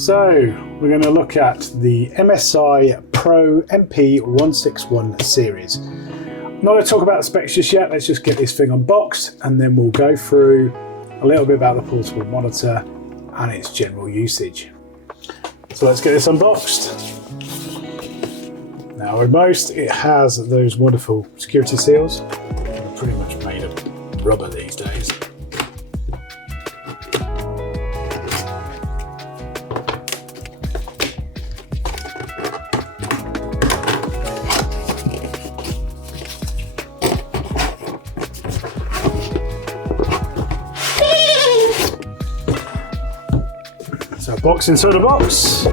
So we're going to look at the MSI Pro MP161 series. I'm not going to talk about the specs just yet, let's just get this thing unboxed and then we'll go through a little bit about the portable monitor and its general usage. So let's get this unboxed. Now with most, it has those wonderful security seals. They're pretty much made of rubber these days. So box inside a box.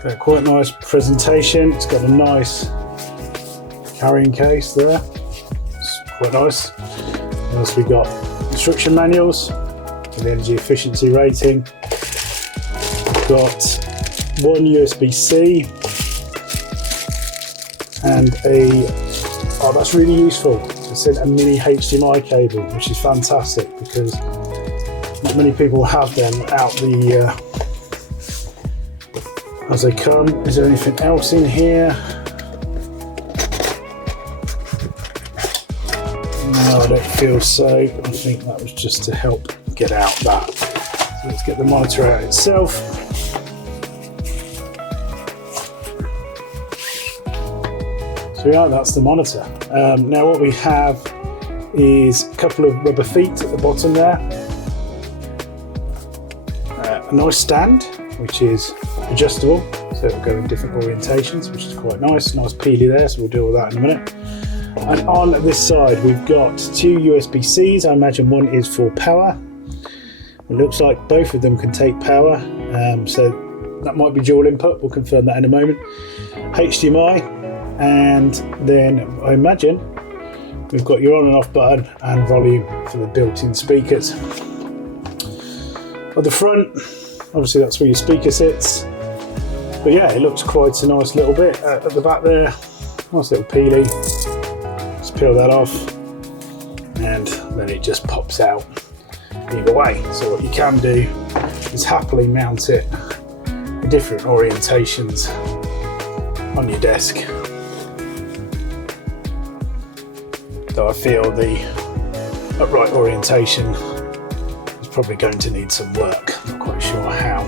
Got quite a nice presentation. It's got a nice carrying case there. It's quite nice. What else we got? Instruction manuals with the energy efficiency rating. We've got one USB-C and oh, that's really useful. It's in a mini HDMI cable, which is fantastic because not many people have them out as they come. Is there anything else in here? No, I don't feel so. I think that was just to help get out that. So let's get the monitor out itself. So yeah, that's the monitor. Now what we have is a couple of rubber feet at the bottom there. A nice stand, which is adjustable, so it'll go in different orientations, which is quite nice. Nice peely there, so we'll deal with that in a minute. And on this side, we've got two USB-Cs. I imagine one is for power. It looks like both of them can take power, so that might be dual input. We'll confirm that in a moment. HDMI, and then I imagine we've got your on and off button and volume for the built-in speakers. At the front, obviously that's where your speaker sits, but yeah, it looks quite a nice little bit at the back there. Nice little peely. Just peel that off and then it just pops out either way. So what you can do is happily mount it in different orientations on your desk. Though I feel the upright orientation is probably going to need some work. Not quite sure how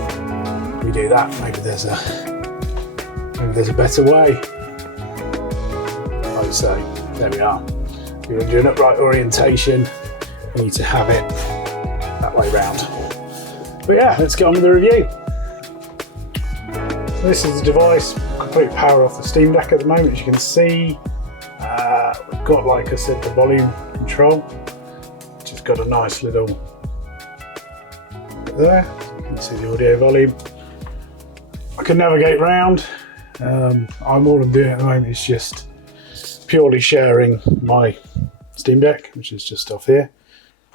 we do that. Maybe there's a better way. Like so, there we are. If you're doing upright orientation, you need to have it that way round. But yeah, let's get on with the review. So this is the device, complete power off the Steam Deck at the moment, as you can see. We've got, like I said, the volume control, which has got a nice little bit there, so you can see the audio volume. I can navigate round. All I'm doing at the moment is just purely sharing my Steam Deck, which is just off here.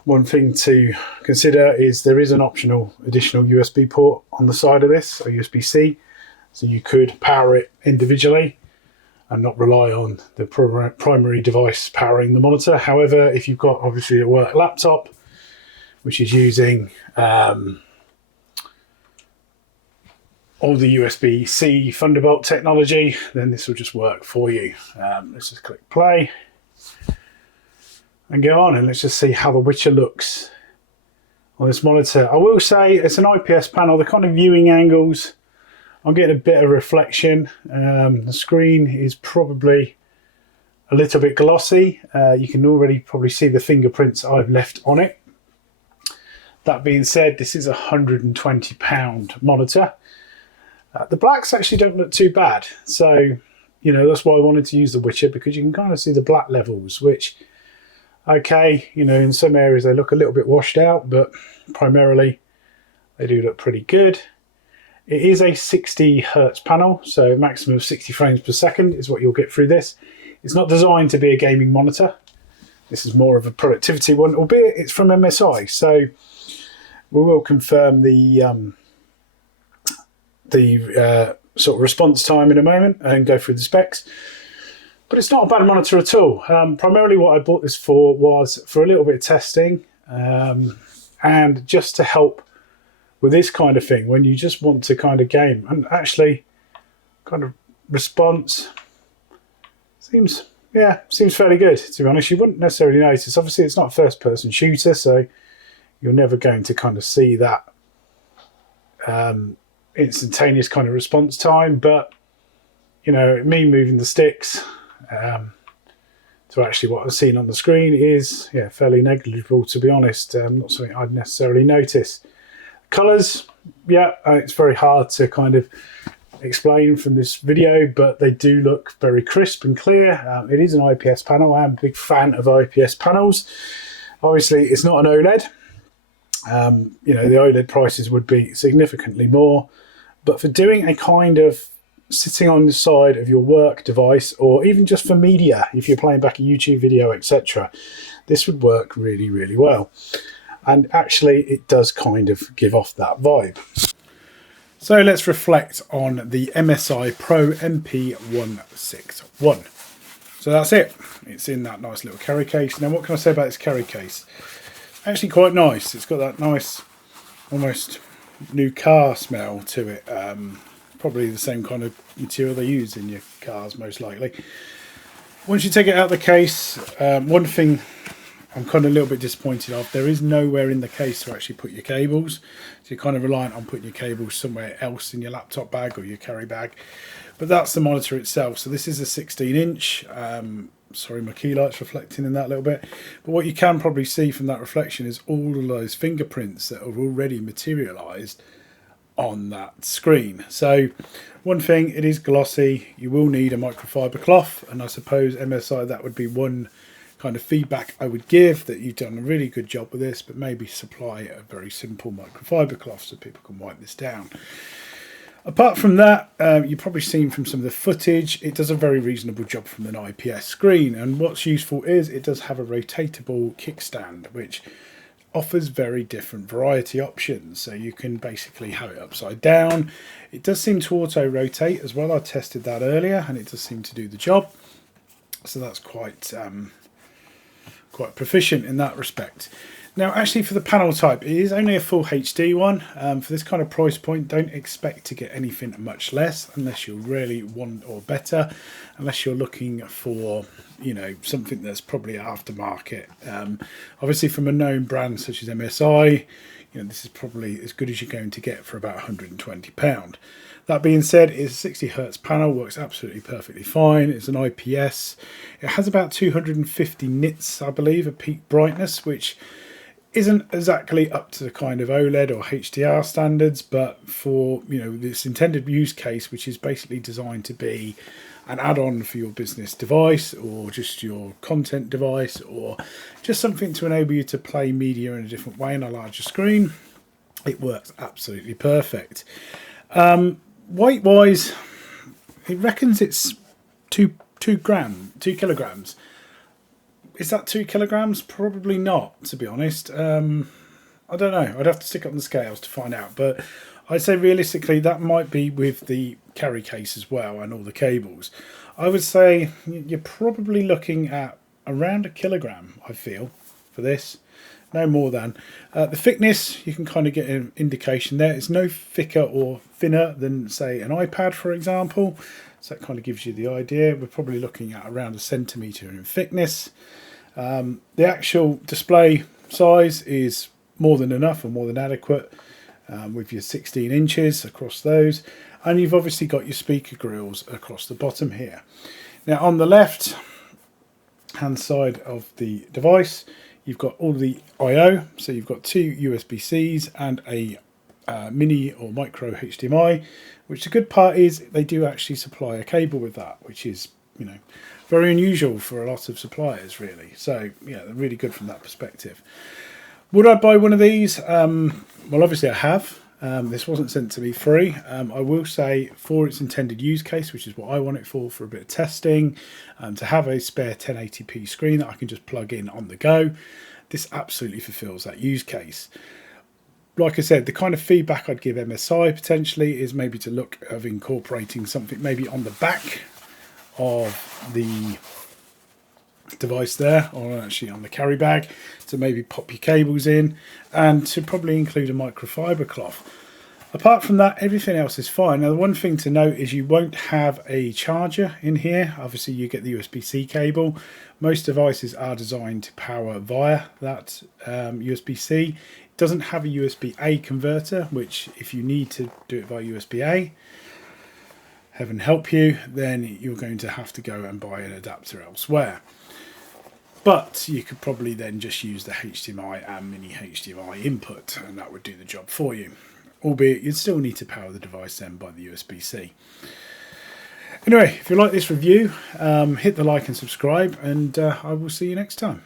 One thing to consider is there is an optional additional USB port on the side of this, or USB-C, so you could power it individually and not rely on the primary device powering the monitor. However, if you've got obviously a work laptop, which is using all the USB-C Thunderbolt technology, then this will just work for you. Let's just click play and go on, and let's just see how The Witcher looks on this monitor. I will say it's an IPS panel. The kind of viewing angles, I'm getting a bit of reflection. The screen is probably a little bit glossy. You can already probably see the fingerprints I've left on it. That being said, this is a £120 monitor. The blacks actually don't look too bad. So, you know, that's why I wanted to use The Witcher, because you can kind of see the black levels, which, okay, you know, in some areas they look a little bit washed out, but primarily they do look pretty good. It is a 60 Hertz panel, so maximum of 60 frames per second is what you'll get through this. It's not designed to be a gaming monitor. This is more of a productivity one, albeit it's from MSI. So we will confirm the sort of response time in a moment and go through the specs. But it's not a bad monitor at all. Primarily what I bought this for was for a little bit of testing. and just to help with this kind of thing, when you just want to kind of game, and actually kind of response seems fairly good, to be honest. You wouldn't necessarily notice. Obviously it's not a first person shooter, so you're never going to kind of see that instantaneous kind of response time, but you know, me moving the sticks to actually what I've seen on the screen is fairly negligible, to be honest. Not something I'd necessarily notice. Colours, it's very hard to kind of explain from this video, but they do look very crisp and clear. It is an IPS panel. I'm a big fan of IPS panels. Obviously it's not an OLED. You know, the OLED prices would be significantly more, but for doing a kind of sitting on the side of your work device, or even just for media, if you're playing back a YouTube video, etc., this would work really, really well. And actually it does kind of give off that vibe. So let's reflect on the MSI Pro MP161. So that's it. It's in that nice little carry case. Now what can I say about this carry case? Actually quite nice. It's got that nice, almost new car smell to it. Probably the same kind of material they use in your cars, most likely. Once you take it out of the case, one thing I'm kind of a little bit disappointed of, there is nowhere in the case to actually put your cables. So you're kind of reliant on putting your cables somewhere else in your laptop bag or your carry bag. But that's the monitor itself. So this is a 16-inch. Sorry, my key light's reflecting in that a little bit. But what you can probably see from that reflection is all of those fingerprints that are already materialised on that screen. So one thing, it is glossy. You will need a microfiber cloth, and I suppose MSI, that would be one kind of feedback I would give, that you've done a really good job with this, but maybe supply a very simple microfiber cloth so people can wipe this down. Apart from that, you've probably seen from some of the footage, it does a very reasonable job from an IPS screen, and what's useful is it does have a rotatable kickstand, which offers very different variety options. So you can basically have it upside down. It does seem to auto rotate as well. I tested that earlier and it does seem to do the job. So that's quite proficient in that respect. Now actually for the panel type, it is only a full HD one. For this kind of price point, don't expect to get anything much less unless you really want, or better, unless you're looking for, you know, something that's probably aftermarket. Obviously from a known brand such as MSI, you know, this is probably as good as you're going to get for about £120. That being said, it's a 60 Hz panel, works absolutely perfectly fine. It's an IPS. It has about 250 nits, I believe, of peak brightness, which isn't exactly up to the kind of OLED or HDR standards, but for, you know, this intended use case, which is basically designed to be an add-on for your business device or just your content device, or just something to enable you to play media in a different way on a larger screen, it works absolutely perfect. Weight wise, it reckons it's 2 kilograms. Is that 2 kilograms? Probably not, to be honest. I don't know. I'd have to stick it on the scales to find out. But I'd say realistically that might be with the carry case as well and all the cables. I would say you're probably looking at around 1 kilogram, I feel, for this. No more than. The thickness, you can kind of get an indication there. It's no thicker or thinner than, say, an iPad, for example. So that kind of gives you the idea. We're probably looking at around 1 centimetre in thickness. The actual display size is more than enough, or more than adequate, with your 16 inches across those. And you've obviously got your speaker grills across the bottom here. Now on the left hand side of the device, you've got all the I/O. So you've got 2 USB-Cs and a mini or micro HDMI, which the good part is they do actually supply a cable with that, which is, you know, very unusual for a lot of suppliers, really. So yeah, they're really good from that perspective. Would I buy one of these? Well, obviously I have. This wasn't sent to me free. I will say, for its intended use case, which is what I want it for a bit of testing, to have a spare 1080p screen that I can just plug in on the go, this absolutely fulfills that use case. Like I said, the kind of feedback I'd give MSI potentially is maybe to look of incorporating something maybe on the back of the device there, or actually on the carry bag, to maybe pop your cables in, and to probably include a microfiber cloth. Apart from that, everything else is fine. Now, the one thing to note is you won't have a charger in here. Obviously, you get the USB-C cable. Most devices are designed to power via that USB-C. It doesn't have a USB-A converter, which if you need to do it via USB-A, heaven help you, then you're going to have to go and buy an adapter elsewhere. But you could probably then just use the HDMI and mini HDMI input, and that would do the job for you. Albeit you'd still need to power the device then by the USB-C. Anyway, if you like this review, hit the like and subscribe, and I will see you next time.